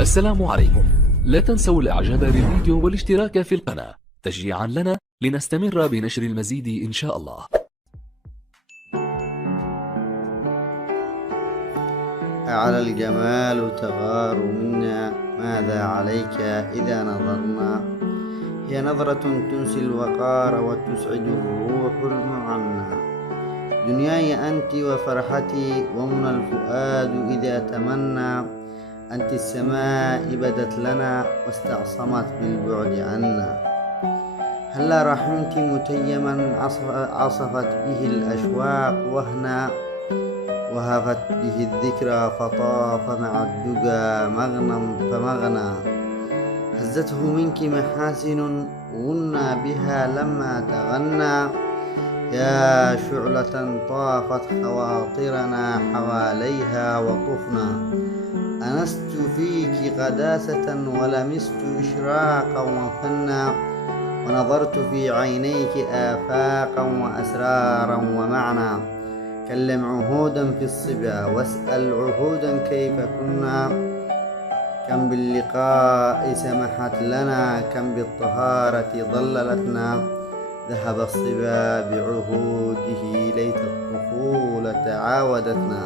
السلام عليكم. لا تنسوا الاعجاب بالفيديو والاشتراك في القناة تشجيعا لنا لنستمر بنشر المزيد إن شاء الله. على الجمال تغار منا، ماذا عليك إذا نظرنا؟ هي نظرة تنسي الوقار وتسعد الروح المعنى. دنياي أنت وفرحتي ومنى الفؤاد إذا تمنى. أنت السماء بدت لنا واستعصمت بالبعد عنا. هلا رحمت متيما عصفت به الأشواق وهنا، وهفت به الذكرى فطاف مع الدجى مغنم فمغنى. هزته منك محاسن غنى بها لما تغنى. يا شعلة طافت خواطرنا حواليها وطفنا. أنست فيك قداسة ولمست إشراقا وفنا، ونظرت في عينيك آفاقا وأسرارا ومعنى. كلم عهودا في الصبا واسأل عهودا كيف كنا. كم باللقاء سمحت لنا، كم بالطهارة ضللتنا. ذهب الصبا بعهوده ليت الطفولة عاودتنا.